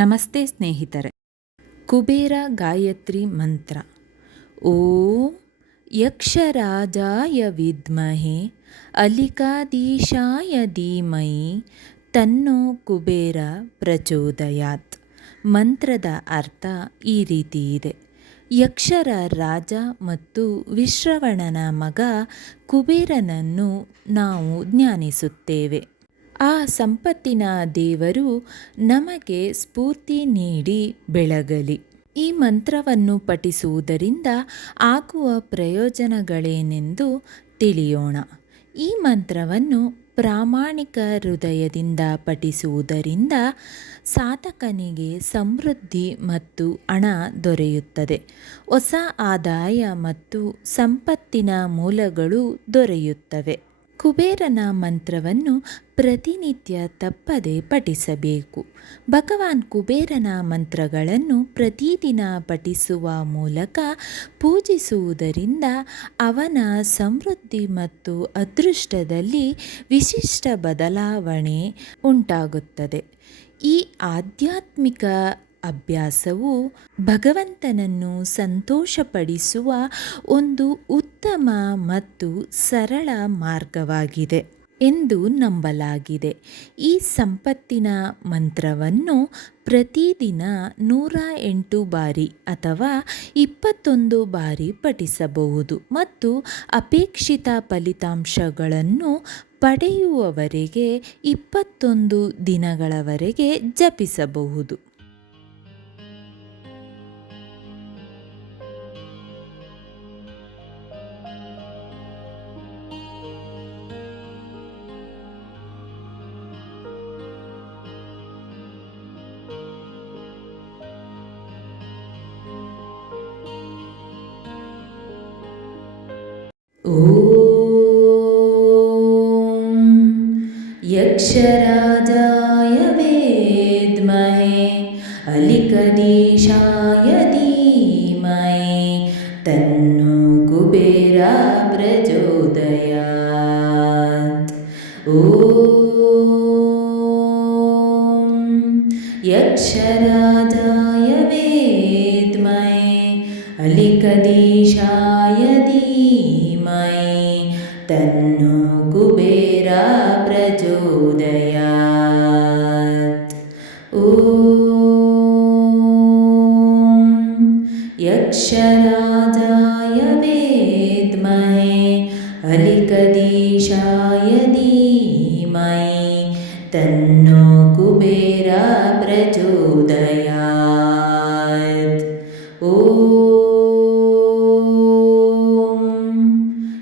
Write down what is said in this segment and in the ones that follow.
ನಮಸ್ತೆ ಸ್ನೇಹಿತರೆ. ಕುಬೇರ ಗಾಯತ್ರಿ ಮಂತ್ರ. ಓಂ ಯಕ್ಷರಾಜಾಯ ವಿದ್ಮಹೆ ಅಲಿಕಾಧೀಶಾಯ ಧೀಮಹಿ ತನ್ನೋ ಕುಬೇರ ಪ್ರಚೋದಯಾತ್. ಮಂತ್ರದ ಅರ್ಥ ಈ ರೀತಿ ಇದೆ. ಯಕ್ಷರ ರಾಜ ಮತ್ತು ವಿಶ್ರವಣನ ಮಗ ಕುಬೇರನನ್ನು ನಾವು ಧ್ಯಾನಿಸುತ್ತೇವೆ. ಆ ಸಂಪತ್ತಿನ ದೇವರು ನಮಗೆ ಸ್ಫೂರ್ತಿ ನೀಡಿ ಬೆಳಗಲಿ. ಈ ಮಂತ್ರವನ್ನು ಪಠಿಸುವುದರಿಂದ ಆಗುವ ಪ್ರಯೋಜನಗಳೇನೆಂದು ತಿಳಿಯೋಣ. ಈ ಮಂತ್ರವನ್ನು ಪ್ರಾಮಾಣಿಕ ಹೃದಯದಿಂದ ಪಠಿಸುವುದರಿಂದ ಸಾಧಕನಿಗೆ ಸಮೃದ್ಧಿ ಮತ್ತು ಹಣ ದೊರೆಯುತ್ತದೆ. ಹೊಸ ಆದಾಯ ಮತ್ತು ಸಂಪತ್ತಿನ ಮೂಲಗಳು ದೊರೆಯುತ್ತವೆ. ಕುಬೇರನ ಮಂತ್ರವನ್ನು ಪ್ರತಿನಿತ್ಯ ತಪ್ಪದೆ ಪಠಿಸಬೇಕು. ಭಗವಾನ್ ಕುಬೇರನ ಮಂತ್ರಗಳನ್ನು ಪ್ರತಿದಿನ ಪಠಿಸುವ ಮೂಲಕ ಪೂಜಿಸುವುದರಿಂದ ಅವನ ಸಮೃದ್ಧಿ ಮತ್ತು ಅದೃಷ್ಟದಲ್ಲಿ ವಿಶಿಷ್ಟ ಬದಲಾವಣೆ ಉಂಟಾಗುತ್ತದೆ. ಈ ಆಧ್ಯಾತ್ಮಿಕ ಅಭ್ಯಾಸವು ಭಗವಂತನನ್ನು ಸಂತೋಷಪಡಿಸುವ ಒಂದು ಉತ್ತಮ ಮತ್ತು ಸರಳ ಮಾರ್ಗವಾಗಿದೆ ಎಂದು ನಂಬಲಾಗಿದೆ. ಈ ಸಂಪತ್ತಿನ ಮಂತ್ರವನ್ನು ಪ್ರತಿದಿನ 108 ಬಾರಿ ಅಥವಾ 21 ಬಾರಿ ಪಠಿಸಬಹುದು ಮತ್ತು ಅಪೇಕ್ಷಿತ ಫಲಿತಾಂಶಗಳನ್ನು ಪಡೆಯುವವರೆಗೆ 21 ದಿನಗಳವರೆಗೆ ಜಪಿಸಬಹುದು. ಓಂ ಯಕ್ಷರಾಜಾಯ ವಿದ್ಮಹೆ ಅಲಿಕಧೀಶಾಯ ಧೀಮಹಿ ತನ್ನೋ ಕುಬೇರ ಪ್ರಚೋದಯಾತ್. ಓಂ ಯಕ್ಷರಾಜಾಯ ವಿದ್ಮಹೆ ಅಲಿಕಧೀಶಾಯ ಧೀಮಹಿ ತನ್ನೋ ಕುಬೇರ ಪ್ರಚೋದಯಾತ್. ಓಂ ಯಕ್ಷರಾಜಾಯ ವಿದ್ಮಹೆ ಅಲಿಕಧೀಶಾಯ ಧೀಮಹಿ ತನ್ನೋ ಕುಬೇರ ಪ್ರಚೋದಯಾತ್. ಓಂ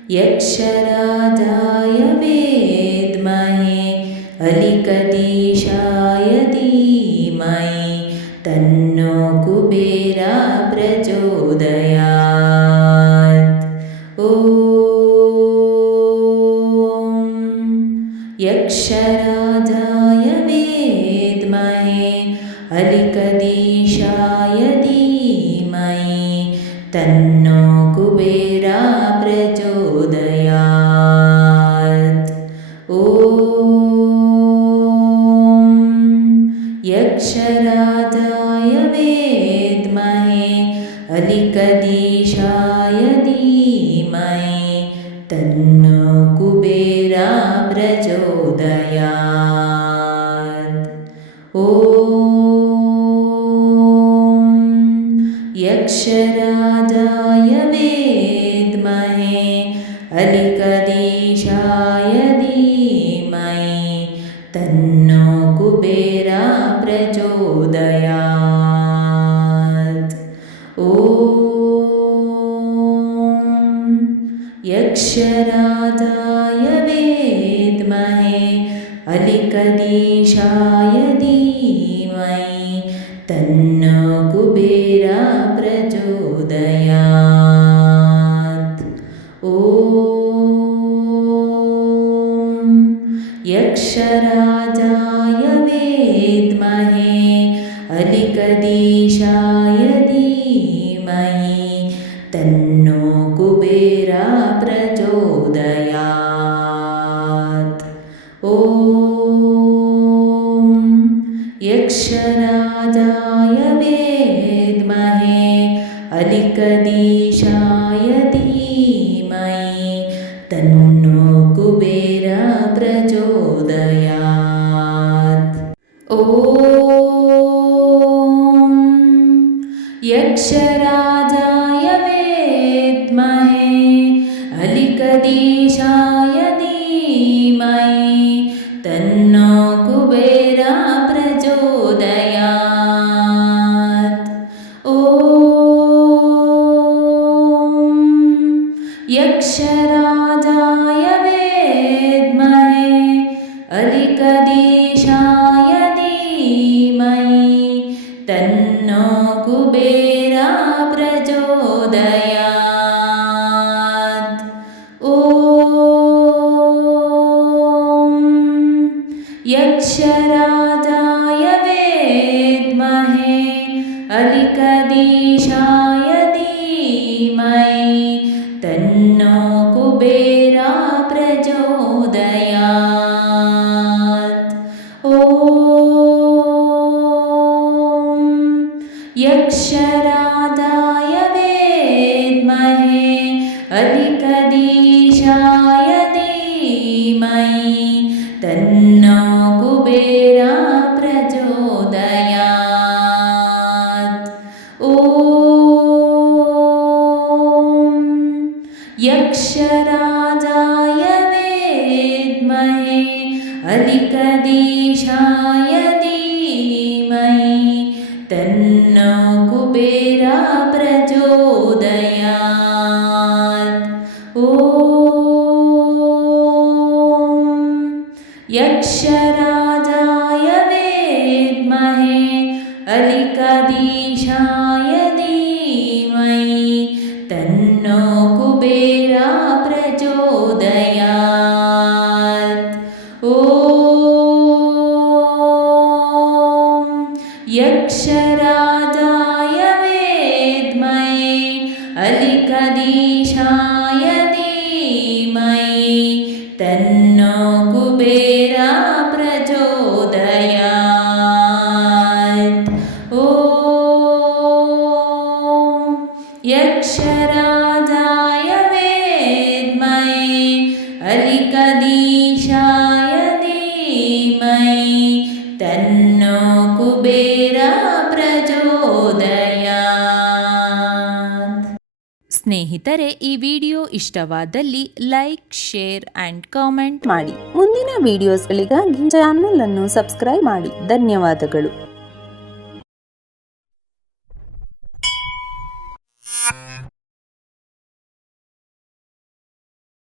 ಯಕ್ಷರಾಜಾಯ ವಿದ್ಮಹೆ ಅಲಿಕಧೀಶಾಯ ಧೀಮಹಿ ತನ್ನೋ ಕುಬೇರ ಪ್ರಚೋದಯಾತ್. ಓಂ ಯಕ್ಷರಾಜಾಯ ವಿದ್ಮಹೆ ಅಲಿಕಧೀಶಾಯ ಧೀಮಹಿ ತನ್ನೋ ಕುಬೇರ ಪ್ರಚೋದಯಾತ್. ಓಂ ಯಕ್ಷರಾಜಾಯ ವಿದ್ಮಹೆ ಅಲಿಕಧೀಶಾಯ ಧೀಮಹಿ ತನ್ನೋ ಕುಬೇರ ಪ್ರಚೋದಯಾತ್. ಓಂ ಯಕ್ಷರಾಜಾಯ ವಿದ್ಮಹೆ ಅಲಿಕಧೀಶಾಯ ಧೀಮಹಿ ತನ್ನೋ ಕುಬೇರ ಪ್ರಚೋದಯಾತ್. ಓಂ ಯಕ್ಷರಾಜಾಯ ವಿದ್ಮಹೆ ಅಲಿಕಧೀಶಾಯ ಧೀಮಹಿ ತನ್ನೋ ಕುಬೇರ ಪ್ರಚೋದಯಾತ್. ಓಂ ಯಕ್ಷರಾಜಾಯ ವಿದ್ಮಹೆ ಅಲಿಕಧೀಶಾಯ ಧೀಮಹಿ ತನ್ನೋ ಕುಬೇರ ಪ್ರಚೋದಯಾತ್. ಓಂ ಯಕ್ಷರಾಜಾಯ कुबेर प्रचोदयात्। ॐ यक्षराजाय विद्महे अलिकदीशाय धीमहि तन्नो कुबेर प्रचोदयात्। ॐ यक्षराजाय विद्महे अलिकदीशाय धीमहि तन्नो कुबेर प्रचोदयात्। ॐ यक्षराजाय विद्महे अलिकदीशाय धीमहि तन्नो कुबेर प्रचोदयात्। ॐ यक्षराजाय विद्महे अलिकदीशाय धीमहि तन्नो कुबेर प्रचोदयात्। ॐ यक्षराजाय विद्महे अलिकदीशाय धीमहि तन्नो कुबेर प्रचोदयात्। ॐ यक्षराजाय विद्महे अलिकदीशाय धीमहि तन्नो कुबेर प्रचोदयात्। ॐ यक्षराजाय विद्महे अलिकदीशाय धीमहि तन्नो कुबेर प्रचोदयात्। ॐ यक्षराजाय विद्महे अलिकदीशाय धीमहि तन्नो कुबेर प्रचोदयात्। ಸ್ನೇಹಿತರೆ, ಈ ವಿಡಿಯೋ ಇಷ್ಟವಾದಲ್ಲಿ ಲೈಕ್, ಶೇರ್ ಆ್ಯಂಡ್ ಕಾಮೆಂಟ್ ಮಾಡಿ. ಮುಂದಿನ ವಿಡಿಯೋಸ್ಗಳಿಗಾಗಿ ಚಾನೆಲ್ ಅನ್ನು ಸಬ್ಸ್ಕ್ರೈಬ್ ಮಾಡಿ. ಧನ್ಯವಾದಗಳು.